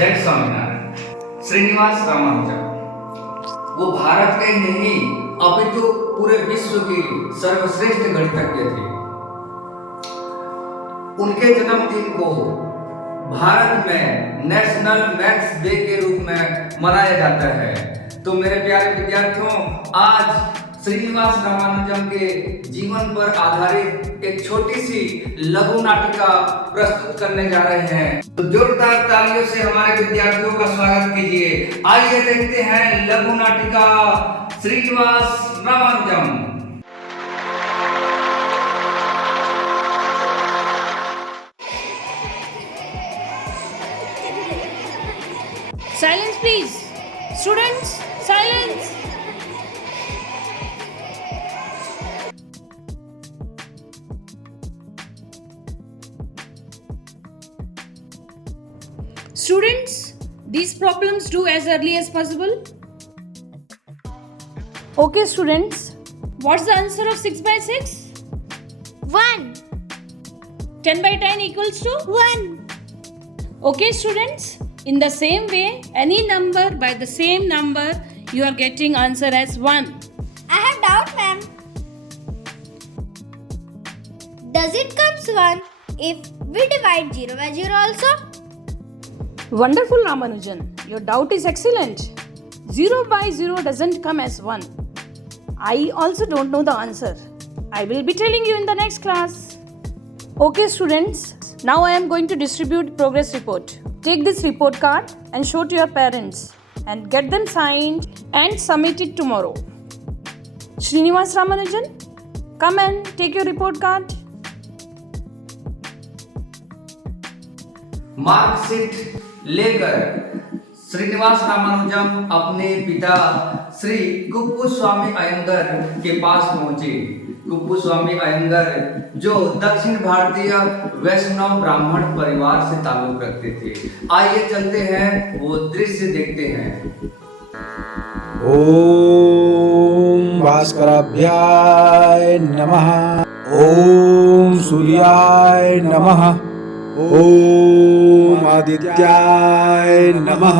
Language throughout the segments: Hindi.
जय स्वामीनारायण। श्रीनिवास रामानुजन वो भारत के ही नहीं अपितु पूरे विश्व की सर्वश्रेष्ठ गणितज्ञ थे। उनके जन्मदिन को भारत में नेशनल मैथ्स डे के रूप में मनाया जाता है। तो मेरे प्यारे विद्यार्थियों, आज श्रीनिवास रामानुजन के जीवन पर आधारित एक छोटी सी लघु नाटिका प्रस्तुत करने जा रहे हैं। तो जोरदार तालियों से हमारे विद्यार्थियों का स्वागत कीजिए। आइए देखते हैं लघु नाटिका Srinivasa Ramanujan. Silence please. Students, silence. Students, these problems do as early as possible. Okay students, what's the answer of 6 by 6? 1. 10 by 10 equals to? 1. Okay students, in the same way, any number by the same number, you are getting answer as 1. I have doubt, ma'am. Does it comes 1 if we divide 0 by 0 also? Wonderful Ramanujan, your doubt is excellent. 0 by 0 doesn't come as 1. I also don't know the answer. I will be telling you in the next class. Okay students, now I am going to distribute progress report. Take this report card and show to your parents and get them signed and submit it tomorrow. Srinivas Ramanujan, come and take your report card. Marksheet लेकर श्रीनिवास रामानुजन अपने पिता श्री कुप्पू स्वामी अयंगर के पास पहुंचे। कुप्पू स्वामी अयंगर जो दक्षिण भारतीय वैष्णव ब्राह्मण परिवार से ताल्लुक रखते थे। आइए चलते हैं, वो दृश्य देखते हैं। ओम भास्कराभ्याय नमः। ओम सूर्याय नमः। ओम आदित्याय नमः।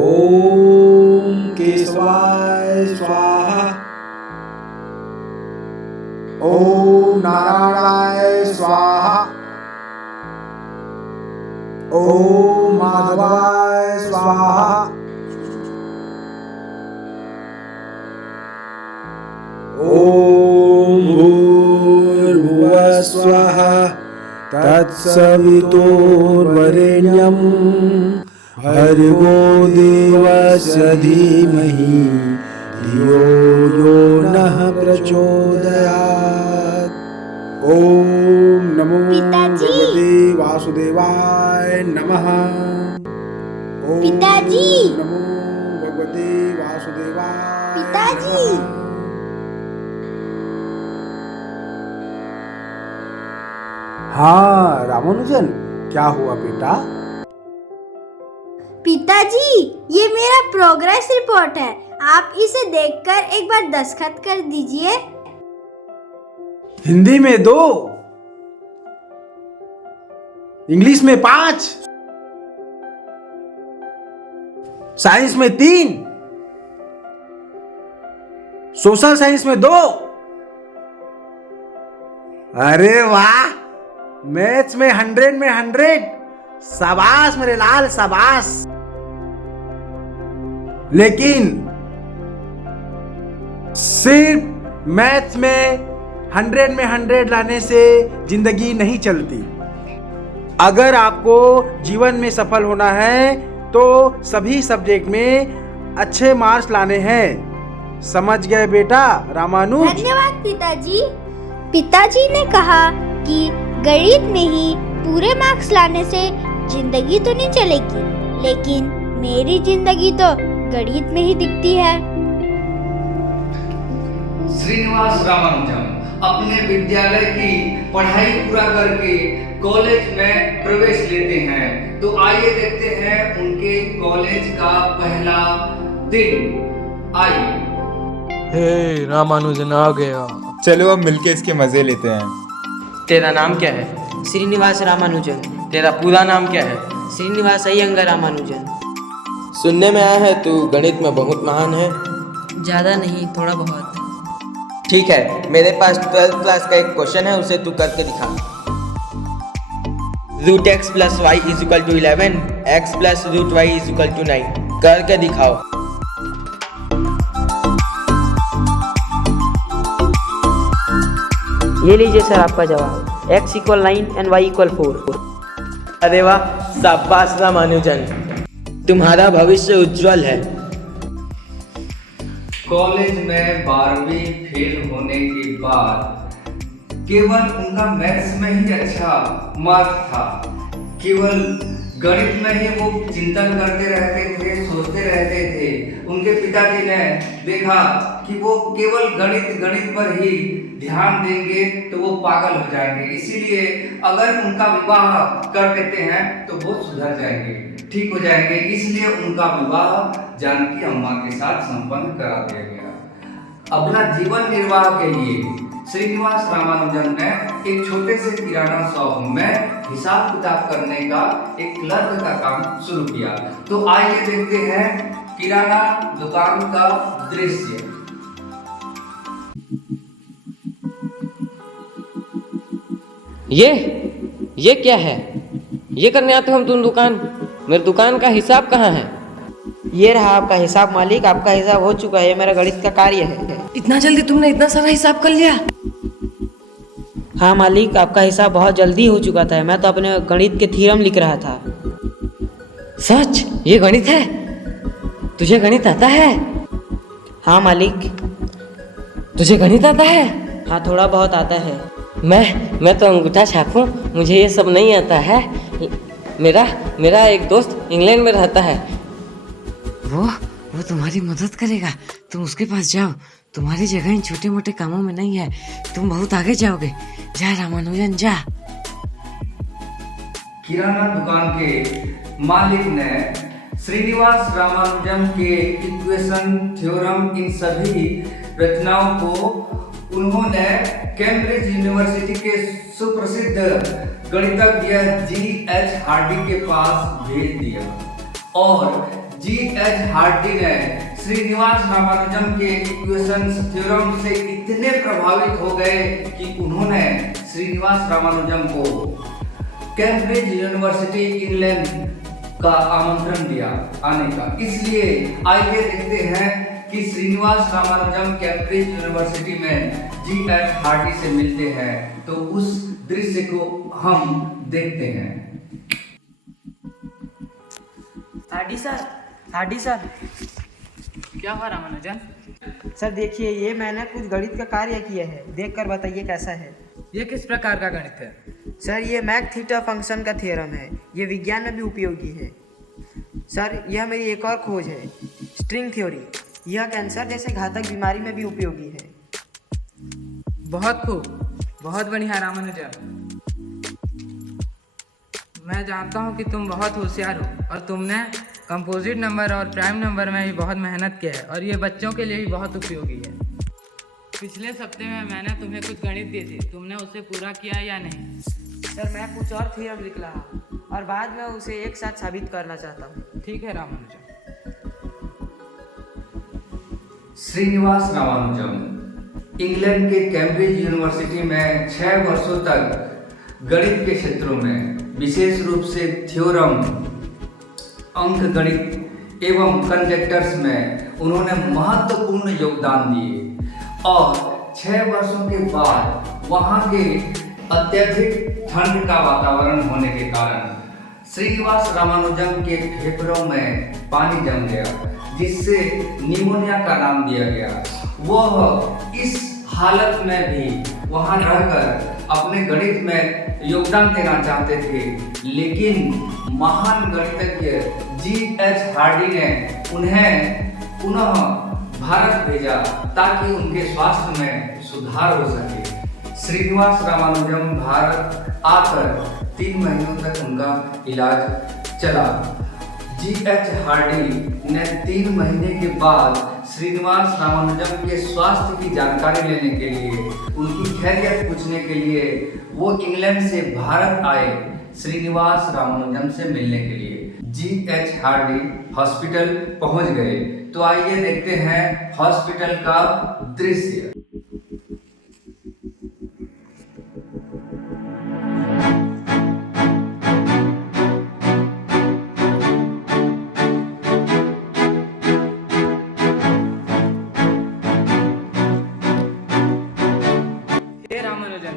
ओम केशवाय स्वाहा। ओम नारायणाय स्वाहा। ओम माधवाय स्वाहा। ओम भूर्भुवः स्वः तत्सवितुर्वरेण्यं भर्गो देवस्य धीमहि धियो यो नः प्रचोदयात्। ओम नमो पिताजी। भगवते वासुदेवाय नमः। ओम पिताजी। नमो भगवते वासुदेवाय पिताजी। नमः। हाँ रामानुजन, क्या हुआ बेटा? पिताजी, ये मेरा प्रोग्रेस रिपोर्ट है। आप इसे देखकर एक बार दस्तखत कर दीजिए। हिंदी में 2, इंग्लिश में 5, साइंस में 3, सोशल साइंस में 2। अरे वाह, मैथ्स में 100 में 100। शाबाश मेरे लाल, शाबाश। लेकिन सिर्फ मैथ्स में 100 में 100 लाने से जिंदगी नहीं चलती। अगर आपको जीवन में सफल होना है तो सभी सब्जेक्ट में अच्छे मार्क्स लाने हैं। समझ गए बेटा रामानुज? धन्यवाद पिताजी। पिताजी ने कहा कि गणित में ही पूरे मार्क्स लाने से जिंदगी तो नहीं चलेगी, लेकिन मेरी जिंदगी तो गणित में ही दिखती है। श्रीनिवास रामानुजन अपने विद्यालय की पढ़ाई पूरा करके कॉलेज में प्रवेश लेते हैं। तो आइए देखते हैं उनके कॉलेज का पहला दिन। आइए। हे रामानुजन आ गया। चलो अब मिलके इसके मजे लेते हैं। तेरा नाम क्या है? श्रीनिवास रामानुजन। तेरा पूरा नाम क्या है? श्रीनिवास अय्यंगार रामानुजन। सुनने में आया है तू गणित में बहुत महान है। ज़्यादा नहीं, थोड़ा बहुत। ठीक है, मेरे पास 12th क्लास का एक क्वेश्चन है, उसे तू करके दिखा। Root x plus y is equal to 11, x plus root y is equal to 9। करके दिखाओ। ये लीजिए सर आपका जवाब। x equal 9 and y equal 4। अरे वाह, शाबाश रामानुजन, तुम्हारा भविष्य उज्जवल है। कॉलेज में 12वीं फेल होने के बाद केवल उनका मैथ्स में ही अच्छा मार्क था। केवल गणित में ही वो चिंतन करते रहते थे, सोचते रहते थे। उनके पिताजी ने देखा कि वो केवल गणित पर ही ध्यान देंगे तो वो पागल हो जाएंगे, इसीलिए अगर उनका विवाह कर देते हैं तो वो सुधर जाएंगे, ठीक हो जाएंगे। इसलिए उनका विवाह जानकी अम्मा के साथ संपन्न करा दिया गया। अपना जीवन निर्वाह के लिए श्रीनिवास रामानुजन ने एक छोटे से किराना शॉप में हिसाब किताब करने का एक क्लर्क का काम शुरू किया। तो आइए देखते हैं किराना दुकान का दृश्य। ये क्या है? ये करने आते हो तुम दुकान? मेरे दुकान का हिसाब कहाँ है? ये रहा आपका हिसाब मालिक, आपका हिसाब हो चुका है। ये मेरा गणित का कार्य है। इतना जल्दी तुमने इतना सारा हिसाब कर लिया? हाँ मालिक, आपका हिसाब बहुत जल्दी हो चुका था। मैं तो अपने गणित के थ्योरम लिख रहा था। सच? ये गणित है? तुझे गणित आता है? हाँ मालिक। तुझे गणित आता है? हाँ, थोड़ा बहुत आता है। मैं तो अंगूठा छापूं, मुझे ये सब नहीं आता है। मेरा एक दोस्त इंग्लैंड में रहता है, वो तुम्हारी मदद करेगा। तुम उसके पास जाओ, तुम्हारी जगह इन छोटे मोटे कामों में नहीं है, तुम बहुत आगे जाओगे। जा रामानुजन जा। किराना दुकान के मालिक ने श्रीनिवास रामानुजन के इक्वेशन, थ्योरम, इन सभी रचनाओं को उन्होंने कैम्ब्रिज यूनिवर्सिटी के सुप्रसिद्ध गणितज्ञ G.H. हार्डी के पास भेज दिया और G.H. हार्डी ने श्रीनिवास रामानुजन के इक्वेशंस, थ्योरम से इतने प्रभावित हो गए कि उन्होंने श्रीनिवास रामानुजन को कैम्ब्रिज यूनिवर्सिटी इंग्लैंड का आमंत्रण दिया आने का। इसलिए आइए देखते हैं कि श्रीनिवास रामानुजन कैम्ब्रिज यूनिवर्सिटी में G.H. हार्डी से मिलते हैं, तो उस दृश्य को हम देखते हैं। Hardy sir. क्या हुआ रामानुजन? सर देखिए, ये मैंने कुछ गणित का कार्य किया है, देखकर बताइए कैसा है। ये किस प्रकार का गणित है? सर ये मैक थीटा फंक्शन का थ्योरम है। ये विज्ञान में भी उपयोगी है। सर यह मेरी एक और खोज है, स्ट्रिंग थ्योरी। यह कैंसर जैसे घातक बीमारी में भी उपयोगी है। बहुत खूब, बहुत बढ़िया रामानुजन। मैं जानता हूँ कि तुम बहुत होशियार हो और तुमने कंपोजिट नंबर और प्राइम नंबर में भी बहुत मेहनत की है और ये बच्चों के लिए भी बहुत उपयोगी है। पिछले हफ्ते में मैंने तुम्हें कुछ गणित दी थी, तुमने उसे पूरा किया या नहीं? सर मैं कुछ और थ्योरम लिख रहा हूँ और बाद में उसे एक साथ साबित करना चाहता हूँ। ठीक है रामानुजन। श्रीनिवास रामानुजन इंग्लैंड के कैम्ब्रिज यूनिवर्सिटी में 6 वर्षों तक गणित के क्षेत्रों में, विशेष रूप से थ्योरम, अंक गणित एवं कंजेक्टर्स में उन्होंने महत्वपूर्ण योगदान दिए और 6 वर्षों के बाद वहाँ के अत्यधिक ठंड का वातावरण होने के कारण श्रीनिवास रामानुजन के फेफड़ों में पानी जम गया, जिससे निमोनिया का नाम दिया गया। वह इस हालत में भी वहाँ रहकर अपने गणित में योगदान देना चाहते थे, लेकिन महान गणितज्ञ G.H. हार्डी ने उन्हें पुनः भारत भेजा ताकि उनके स्वास्थ्य में सुधार हो सके। श्रीनिवास रामानुजन भारत आकर 3 महीनों तक उनका इलाज चला। G.H. हार्डी ने 3 महीने के बाद श्रीनिवास रामानुजम के स्वास्थ्य की जानकारी लेने के लिए, उनकी खैरियत पूछने के लिए वो इंग्लैंड से भारत आए श्रीनिवास रामानुजम से मिलने के लिए। G.H. हार्डी हॉस्पिटल पहुंच गए। तो आइए देखते हैं हॉस्पिटल का दृश्य।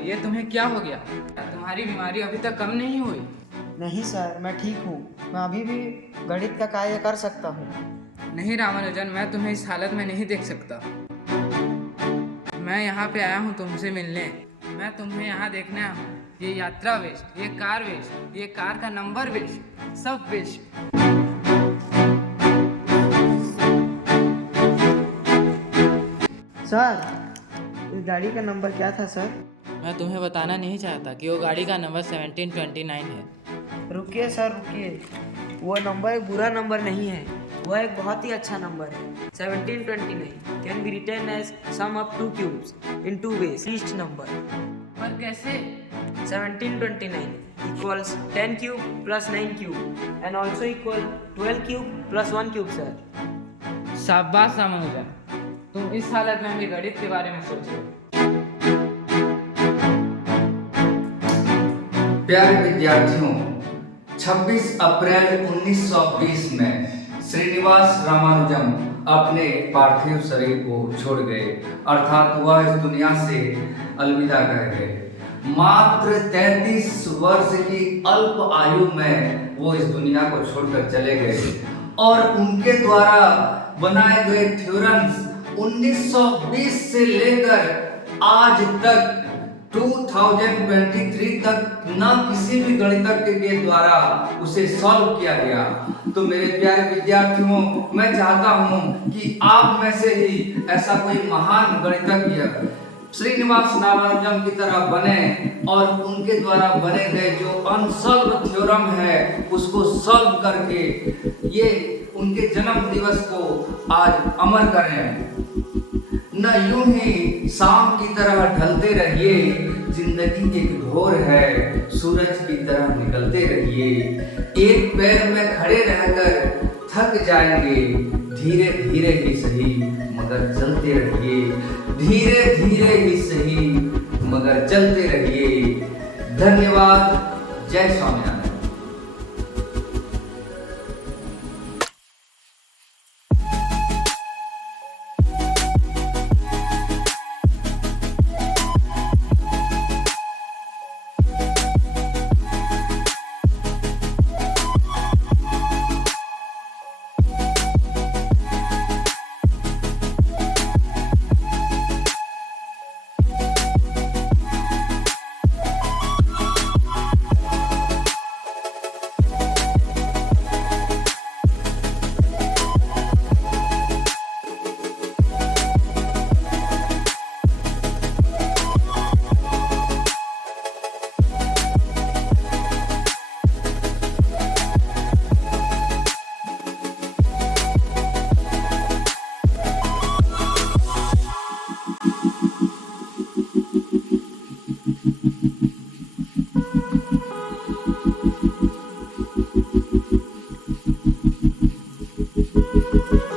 ये तुम्हें क्या हो गया? तुम्हारी बीमारी अभी तक कम नहीं हुई? नहीं सर, मैं ठीक हूँ। मैं अभी भी गणित का कार्य कर सकता हूँ। नहीं रामानुजन, मैं तुम्हें इस हालत में नहीं देख सकता। मैं यहाँ पे आया हूँ तुमसे मिलने। मैं तुम्हें यहाँ देखने आया हूँ। ये यात्रा वेस्ट, ये कार वेस्ट, ये कार का नंबर वेस्ट, सब वेस्ट। सर, इस गाड़ी का नंबर क्या था सर? मैं तुम्हें बताना नहीं चाहता कि वो गाड़ी का नंबर 1729 है। रुकिए सर, रुकिए। वो नंबर एक बुरा नंबर नहीं है, वह एक बहुत ही अच्छा नंबर है। 1729 can be written as sum of 2 cubes in 2 ways least number. पर कैसे? 1729 equals 10 cube plus 9 cube and also equal 12 cube plus 1 cube sir. शाबाश रामानुजन, तुम इस हालत में भी गणित के बारे में सोच रहे हो। प्यारे विद्यार्थियों, 26 अप्रैल 1920 में श्रीनिवास रामानुजम अपने पार्थिव शरीर को छोड़ गए, अर्थात वह इस दुनिया से अलविदा कह गए। मात्र 33 वर्ष की अल्प आयु में वो इस दुनिया को छोड़कर चले गए और उनके द्वारा बनाए गए थ्योरम्स 1920 से लेकर आज तक 2023 तक न किसी भी गणितज्ञ के द्वारा उसे सॉल्व किया गया। तो मेरे प्यारे विद्यार्थियों, मैं चाहता हूं कि आप में से ही ऐसा कोई महान गणितज्ञ श्रीनिवास रामानुजम की तरह बने और उनके द्वारा बने गए जो अनसॉल्व थ्योरम है उसको सॉल्व करके ये उनके जन्म दिवस को आज अमर करें। न यूं ही शाम की तरह ढलते रहिए, जिंदगी एक घोर है, सूरज की तरह निकलते रहिए। एक पैर में खड़े रहकर थक जाएंगे, धीरे धीरे ही सही मगर चलते रहिए, धीरे धीरे ही सही मगर चलते रहिए। धन्यवाद। जय स्वामीनारायण। Thank you.